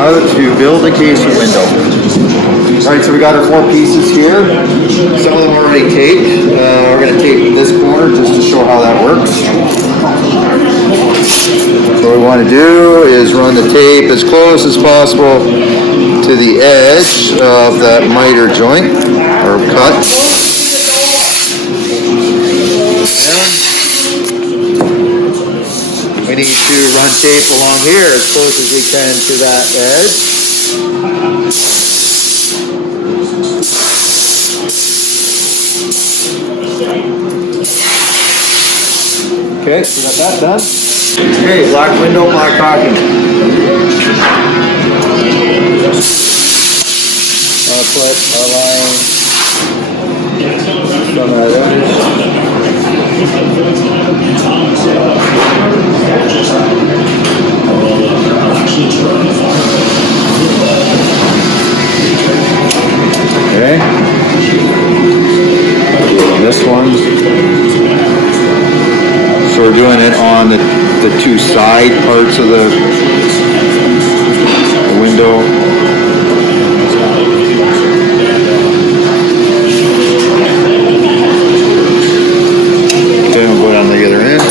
How to build a casement window. Alright, so we got our 4 pieces here. Some of them are already taped. We're going to tape this corner just to show how that works. So what we want to do is run the tape as close as possible to the edge of that miter joint, or cut. And we need to run tape along here as close as we can to that edge. Okay, so we got that done. Okay, black window, black caulking. I'll put a line from that edge. Okay. This one. So we're doing it on the 2 side parts of the window. Okay, we'll go down the other end.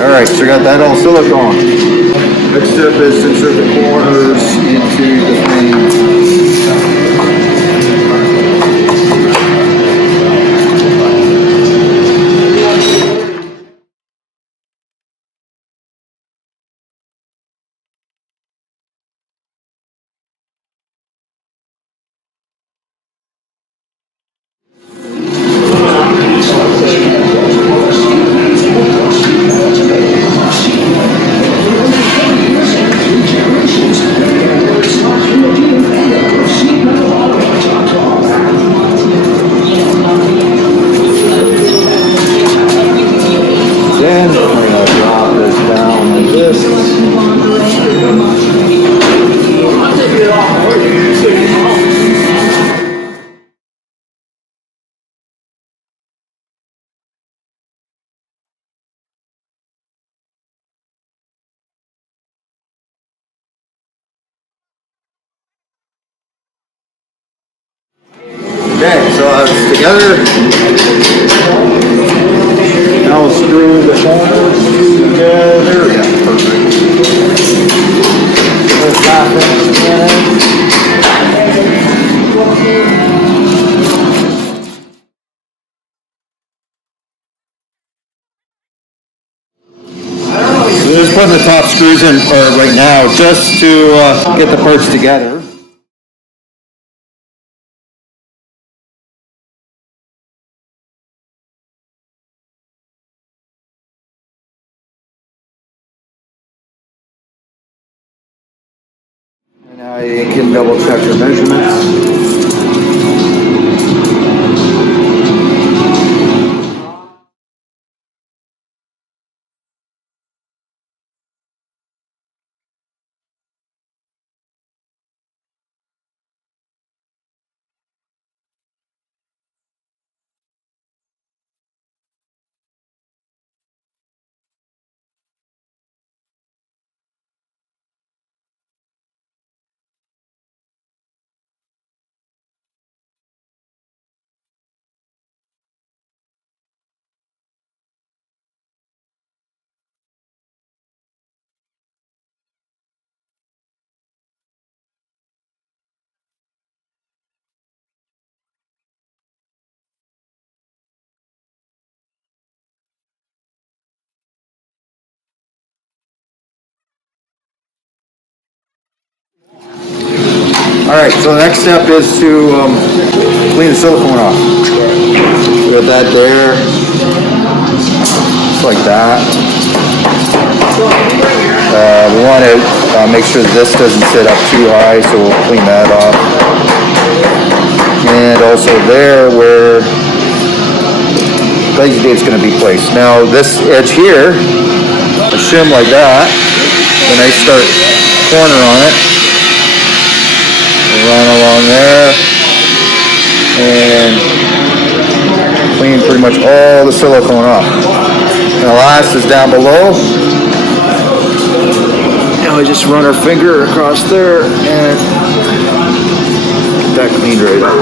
Alright, so we got that all silicone. Next step is to insert the corners into the frame. Then we're going to drop this down like this. Okay, so it's together. Now we'll screw the corners together. Yeah, perfect. Put 1/2 inch in. So just putting the top screws in right now just to get the parts together. And now you can double check your measurements. Alright, so the next step is to clean the silicone off. With that there, just like that. We want to make sure this doesn't sit up too high, so we'll clean that off. And also there where the lazy tape's going to be placed. Now this edge here, a shim like that, a nice start corner on it. Run along there, and clean pretty much all the silicone off. And the last is down below. Now we just run our finger across there and get that cleaned right up.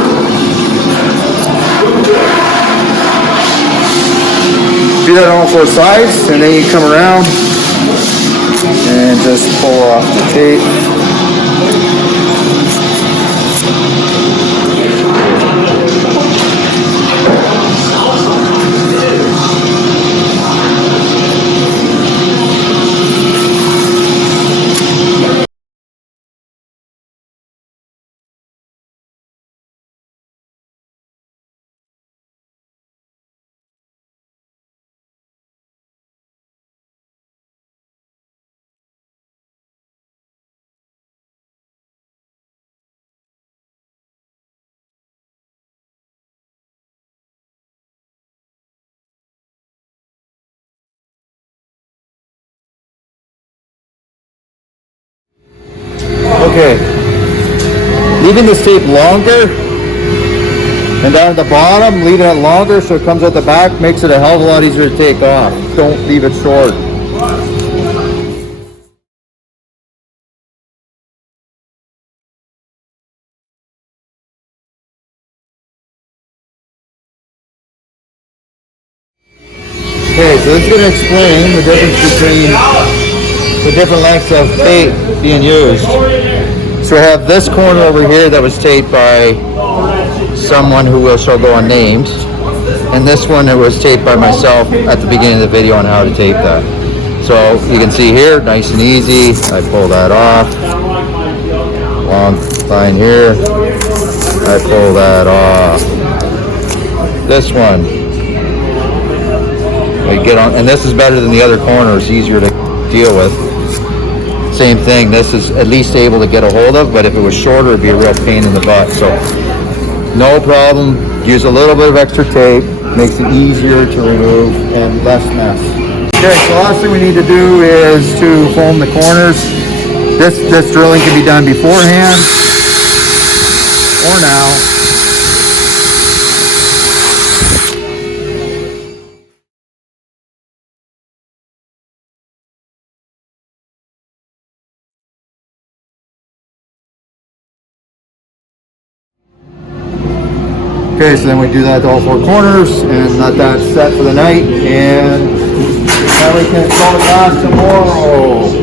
Do that on all four sides, and then you come around and just pull off the tape. Okay, leaving this tape longer and down at the bottom, leaving it longer so it comes out the back makes it a hell of a lot easier to take off. Don't leave it short. Okay, so this is going to explain the difference between the different lengths of tape being used. So we have this corner over here that was taped by someone who shall go unnamed, and this one that was taped by myself at the beginning of the video on how to tape that. So you can see here, nice and easy. I pull that off. Long line here. I pull that off. This one. We get on, and this is better than the other corners, easier to deal with. Same thing, this is at least able to get a hold of, but if it was shorter, it'd be a real pain in the butt. So no problem, use a little bit of extra tape, makes it easier to remove and less mess. Okay, so the last thing we need to do is to foam the corners. This drilling can be done beforehand or now. Okay, so then we do that to all four corners and let that set for the night, and now we can install the glass tomorrow.